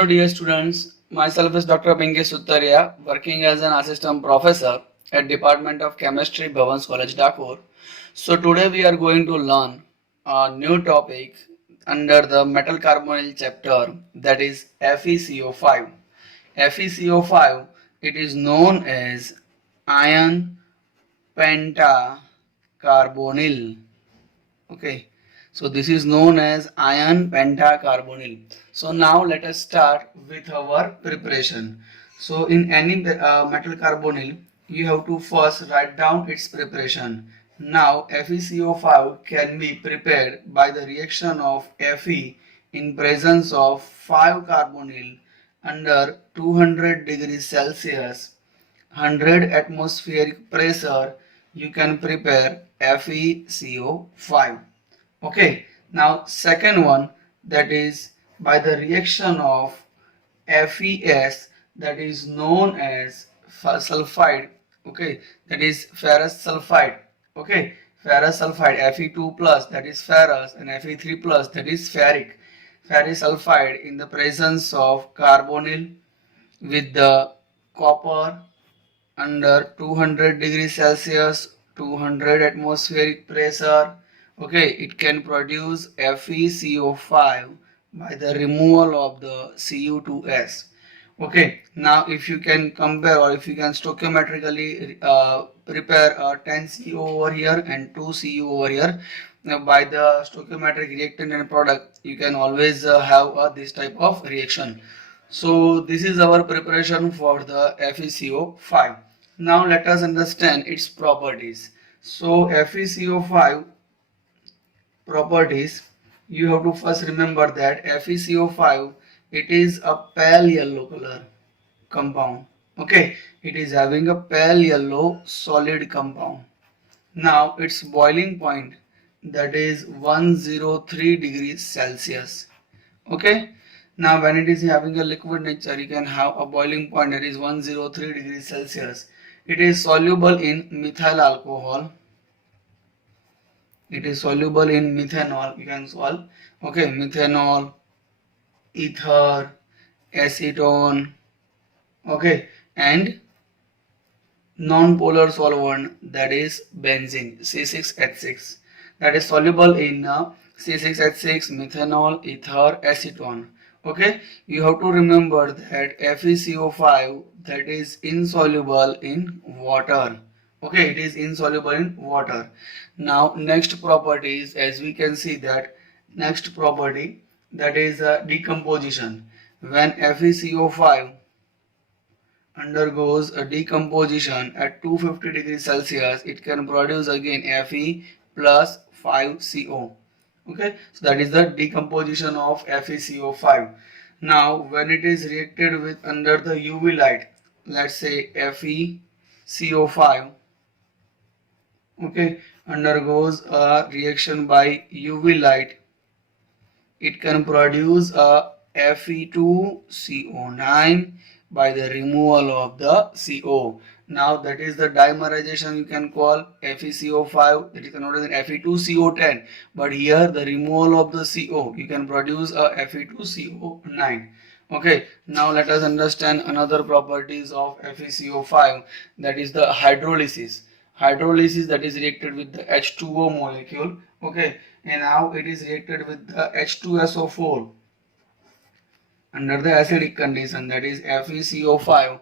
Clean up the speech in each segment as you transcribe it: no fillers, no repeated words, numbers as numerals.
Hello dear students, myself is Dr. Pinky Suttaria, working as an assistant professor at Department of Chemistry, Bhavans College, Dakur. So today we are going to learn a new topic under the metal carbonyl chapter, that is FeCO5. FeCO5, it is known as iron pentacarbonyl. Okay, so this is known as iron pentacarbonyl. So now let us start with our preparation. So in any metal carbonyl, you have to first write down its preparation. Now FeCO5 can be prepared by the reaction of Fe in presence of 5 carbonyl under 200 degrees Celsius, 100 atmospheric pressure. You can prepare FeCO5. Okay, now second one, that is by the reaction of FeS, that is known as sulfide. Okay, that is ferrous sulfide. Okay, ferrous sulfide, Fe2 plus, that is ferrous, and Fe3 plus, that is ferric. Ferrous sulfide in the presence of carbonyl with the copper under 200 degrees Celsius, 200 atmospheric pressure. Okay, it can produce FeCO5 by the removal of the Cu2S. Okay, now if you can compare, or if you can stoichiometrically prepare 10 Cu over here and 2 Cu over here, by the stoichiometric reactant and product, you can always have this type of reaction. So this is our preparation for the FeCO5. Now let us understand its properties. So FeCO5 properties, you have to first remember that FeCO5, it is a pale yellow color compound. Okay, it is having a pale yellow solid compound. Now its boiling point, that is 103 degrees Celsius. Okay, now when it is having a liquid nature, you can have a boiling point that is 103 degrees Celsius. It is soluble in methyl alcohol. It is soluble in methanol. You can solve. Okay, methanol, ether, acetone. Okay, and non-polar solvent, that is benzene, C6H6, that is soluble in C6H6, methanol, ether, acetone. Okay, you have to remember that FeCO5, that is insoluble in water. Okay, it is insoluble in water. Now next properties, as we can see that next property, that is decomposition. When FeCO5 undergoes a decomposition at 250 degrees Celsius, it can produce again Fe plus 5CO. Okay, so that is the decomposition of FeCO5. Now when it is reacted with under the UV light, let's say FeCO5, okay, undergoes a reaction by UV light, it can produce a Fe2CO9 by the removal of the CO. Now that is the dimerization, you can call FeCO5, that is converted in Fe2CO10, but here the removal of the CO, you can produce a Fe2CO9. Okay, now let us understand another properties of FeCO5, that is the hydrolysis. Hydrolysis, that is reacted with the H2O molecule. Okay, and now it is reacted with the H2SO4 under the acidic condition, that is FeCO5,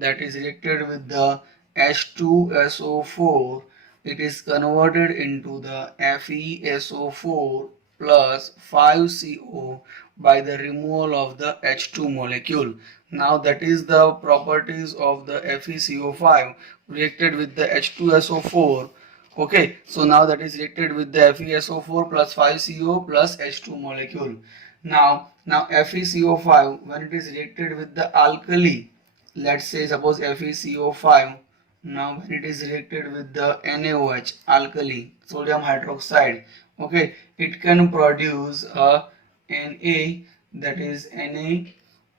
that is reacted with the H2SO4. It is converted into the FeSO4 plus 5CO by the removal of the H2 molecule. Now that is the properties of the FeCO5 reacted with the H2SO4. Okay, so now that is reacted with the FeSO4 plus 5CO plus H2 molecule. Now FeCO5, when it is reacted with the alkali, let's say suppose FeCO5, now when it is reacted with the NaOH, alkali, sodium hydroxide, okay, it can produce a Na, that is Na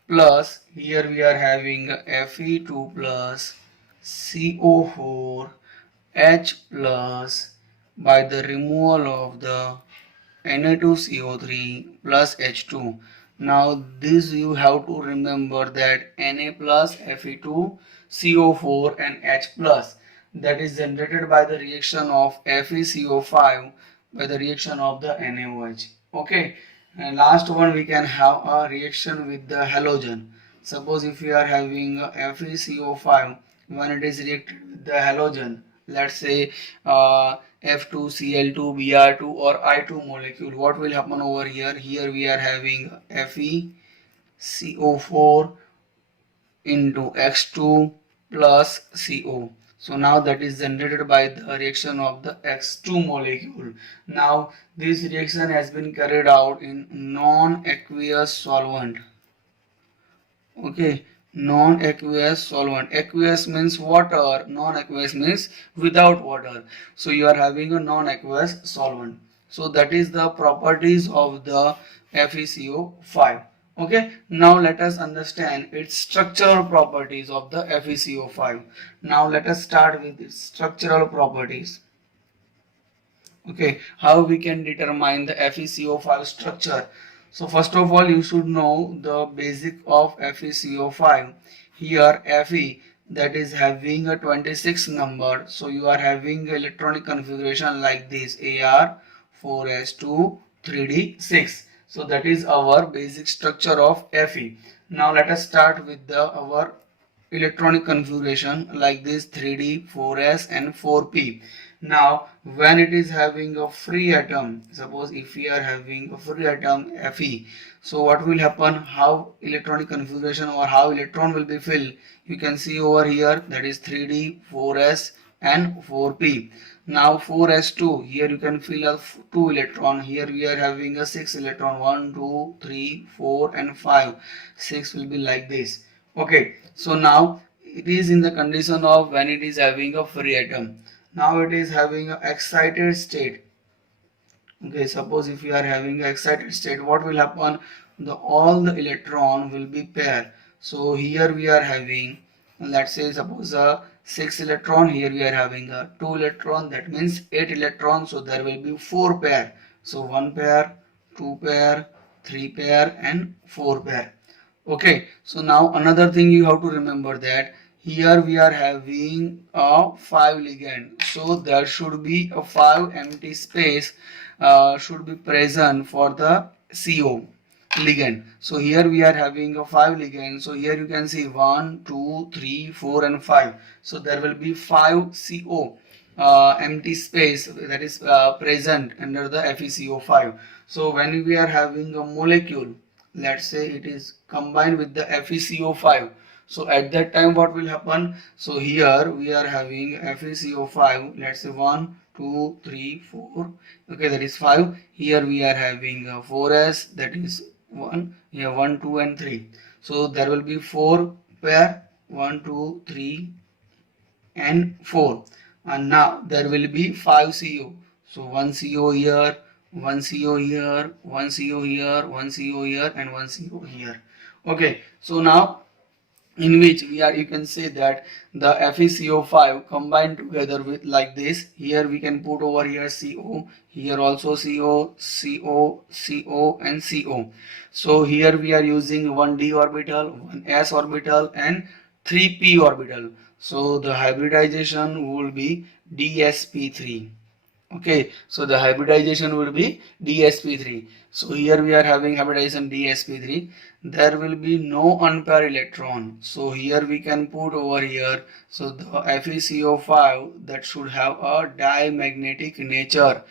plus, here we are having Fe2 plus CO4 H plus by the removal of the Na2CO3 plus H2. Now this you have to remember that Na plus Fe2CO4 and H plus, that is generated by the reaction of FeCO5 by the reaction of the NaOH. Okay, and last one we can have a reaction with the halogen. Suppose if we are having FeCO5, when it is reacted with the halogen, let's say F2Cl2Br2 or I2 molecule, what will happen over here? Here we are having FeCO4 into X2 plus CO. So now that is generated by the reaction of the X2 molecule. Now this reaction has been carried out in non-aqueous solvent. Okay, non-aqueous solvent. Aqueous means water, non-aqueous means without water. So you are having a non-aqueous solvent. So that is the properties of the FeCO5. Okay, now let us understand its structural properties of the FeCO5. Now let us start with its structural properties. Okay, how we can determine the FeCO5 structure? So first of all, you should know the basic of FeCO5. Here Fe, that is having a 26 number, so you are having electronic configuration like this: Ar 4s2 3d6. So that is our basic structure of Fe. Now let us start with our electronic configuration like this: 3d, 4s and 4p. Now when it is having a free atom, suppose if we are having a free atom Fe, so what will happen, how electronic configuration or how electron will be filled, you can see over here, that is 3d, 4s and 4p. Now 4s2, here you can fill a 2 electron, here we are having a 6 electron, 1 2 3 4 and 5, 6 will be like this. Okay, so now it is in the condition of when it is having a free atom. Now it is having an excited state. Okay, suppose if you are having an excited state, what will happen? All the electron will be pair. So here we are having, let's say suppose a 6 electron, here we are having a 2 electron, that means 8 electrons, so there will be 4 pair. So 1 pair, 2 pair, 3 pair and 4 pair. Okay, so now another thing you have to remember that here we are having a 5 ligand, so there should be a 5 empty space should be present for the CO ligand. So here we are having a 5 ligand, so here you can see 1 2 3 4 and 5, so there will be 5 CO empty space that is present under the FeCO5. So when we are having a molecule, let's say it is combined with the FeCO5, so at that time what will happen? So here we are having FeCO5, let's say 1 2 3 4, okay, that is 5. Here we are having 4s, that is 1, here 1 2 and 3, so there will be 4 pair, 1 2 3 and 4, and now there will be 5 CO, so 1 CO here, 1 CO here, 1 CO here, 1 CO here and 1 CO here. Okay, so now in which we are, you can say that the FeCO5 combined together with like this, here we can put over here CO, here also CO, CO, CO and CO. So here we are using 1d orbital, 1s orbital and 3p orbital, so the hybridization will be dsp3. Okay, so the hybridization will be dsp3. So here we are having hybridization dsp3. There will be no unpaired electron. So here we can put over here. So the FeCO5 that should have a diamagnetic nature.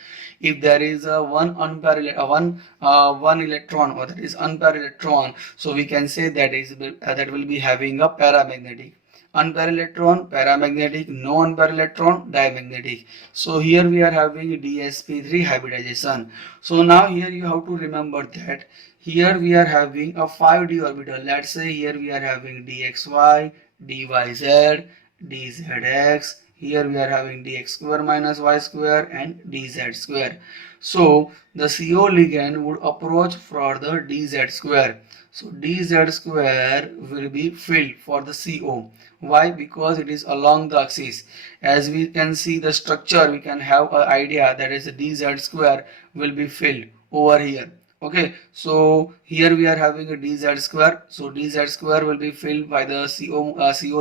If there is a one electron, or that is unpaired electron, so we can say that will be having a paramagnetic. Unpaired electron paramagnetic, no unpaired electron diamagnetic. So here we are having dsp3 hybridization. So now here you have to remember that here we are having a 5d orbital. Let's say here we are having dxy, dyz, dzx. Here we are having dx square minus y square and dz square. So the CO ligand would approach for the dz square. So dz square will be filled for the CO. Why? Because it is along the axis. As we can see the structure, we can have an idea that is dz square will be filled over here. Okay, so here we are having a dz square. So dz square will be filled by the CO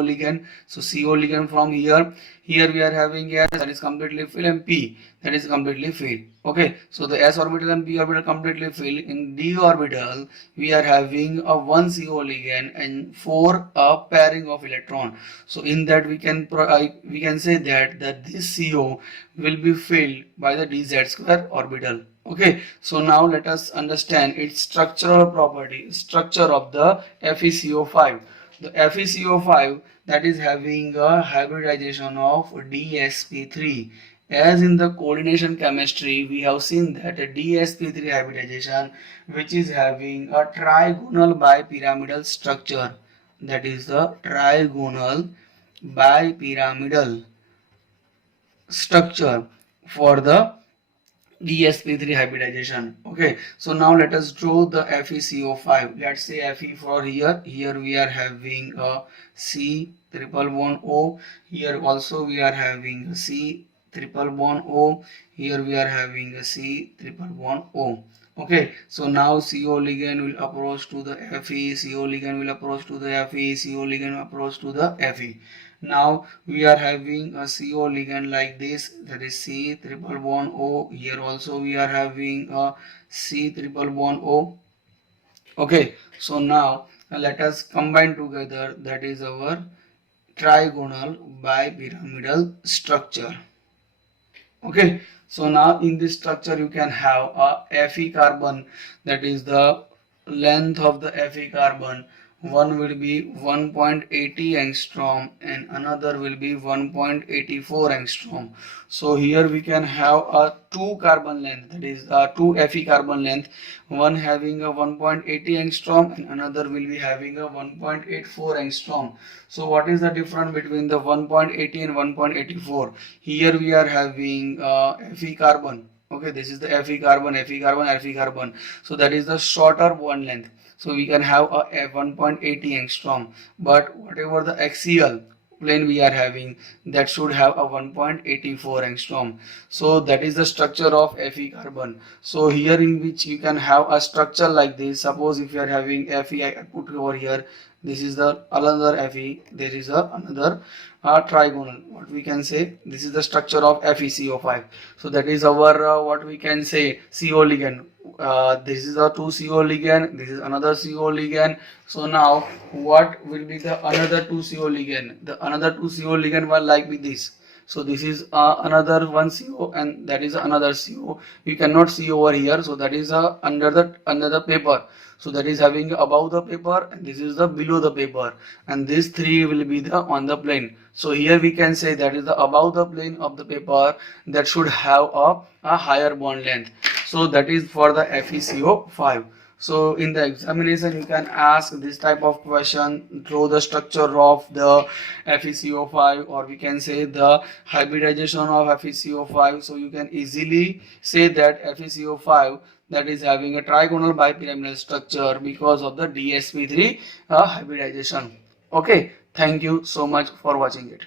ligand. So CO ligand from here. Here we are having S that is completely filled and P that is completely filled. Okay, so the S orbital and P orbital completely filled. In D orbital we are having a 1 CO ligand and 4 pairing of electron. So in that we can say that this CO will be filled by the dz square orbital. Okay, so now let us understand its structural property, structure of the FeCO5. The FeCO5 that is having a hybridization of DsP3. As in the coordination chemistry, we have seen that a DsP3 hybridization which is having a trigonal bipyramidal structure. That is the trigonal bipyramidal structure for the DsP3 hybridization. Okay, so now let us draw the FeCO5. Let's say Fe for here. Here we are having a C triple bond O. Here also we are having a C triple bond O. Here we are having a C triple bond O. Okay, so now CO ligand will approach to the Fe, CO ligand will approach to the Fe, CO ligand approach to the Fe. Now we are having a CO ligand like this, that is C triple bond O. Here also we are having a C triple bond O. Okay, so now let us combine together, that is our trigonal bipyramidal structure. Okay, so now in this structure you can have a Fe carbon, that is the length of the Fe carbon. One will be 1.80 angstrom and another will be 1.84 angstrom. So here we can have a two carbon length, that is two Fe carbon length, one having a 1.80 angstrom and another will be having a 1.84 angstrom. So what is the difference between the 1.80 and 1.84? Here we are having Fe carbon. Okay, this is the Fe carbon, Fe carbon, Fe carbon. So that is the shorter bond length. So we can have a 1.80 angstrom, but whatever the axial plane we are having, that should have a 1.84 angstrom. So that is the structure of Fe carbon. So here in which you can have a structure like this. Suppose if you are having Fe, I put over here, this is the another Fe, there is another trigonal. What we can say, this is the structure of FeCO5. So that is our what we can say CO ligand. This is a 2 CO ligand, this is another CO ligand. So now what will be the another 2 CO ligand? The another 2 CO ligand will like with this. So this is another one CO and that is another CO. You cannot see over here. So that is under the paper. So that is having above the paper and this is the below the paper, and these three will be the on the plane. So here we can say that is the above the plane of the paper that should have a higher bond length. So that is for the FeCO5. So in the examination you can ask this type of question, draw the structure of the FeCO5, or we can say the hybridization of FeCO5. So you can easily say that FeCO5 that is having a trigonal bipyramidal structure because of the DsP3 hybridization. Okay, thank you so much for watching it.